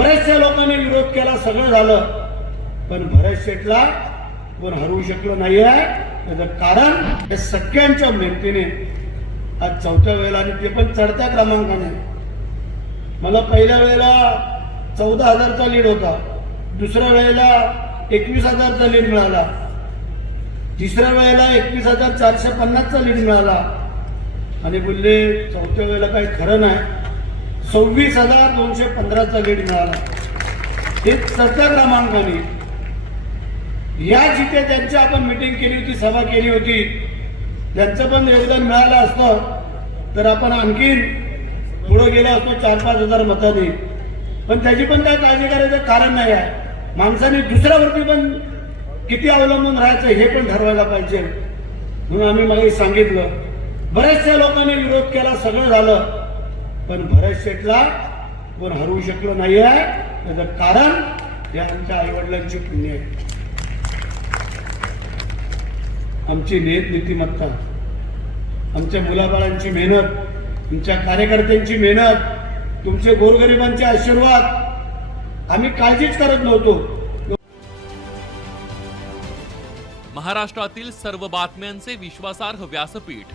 बऱ्याचशा लोकांनी विरोध केला सगळं झालं. पण भरत शेठला कोण हरवू शकलं नाही आहे त्याचं कारण या सगळ्यांच्या मेहनतीने आज चौथ्या वेळेला आणि ते पण चढत्या क्रमांकाने. मला पहिल्या वेळेला चौदा हजारचा लीड होता. दुसऱ्या वेळेला एकवीस हजारचा लीड मिळाला. तिसऱ्या वेळेला एकवीस हजार चारशे पन्नासचा लीड मिळाला. आणि बोलले चौथ्या वेळेला काही खरं नाही. सव्वीस हजार दोनशे पंधराचा गेट मिळाला. हे चौथ्या क्रमांकाने. या जिथे त्यांची आपण मिटिंग केली होती सभा केली होती त्यांचं पण योगदान मिळालं असतं. तर आपण आणखीन पुढे गेलो असतो चार पाच हजार मताने. पण त्याची पण काय काळजी करायचं कारण नाही आहे. माणसाने दुसऱ्यावरती पण किती अवलंबून राहायचं हे पण ठरवायला पाहिजे. म्हणून आम्ही मला सांगितलं. बऱ्याचशा लोकांनी विरोध केला सगळं झालं. पण भरत शेटला कोण हरवू शकलो नाही आहे त्याचं कारण हे आमच्या आईवडिलांची पुण्य आहे. आमची नेत नीतिमत्ता आमच्या मुलाबाळांची मेहनत तुमच्या कार्यकर्त्यांची मेहनत तुमचे गोरगरिबांचे आशीर्वाद आम्ही काळजीच करत नव्हतो. महाराष्ट्रातील सर्व बातम्यांचे विश्वासार्ह व्यासपीठ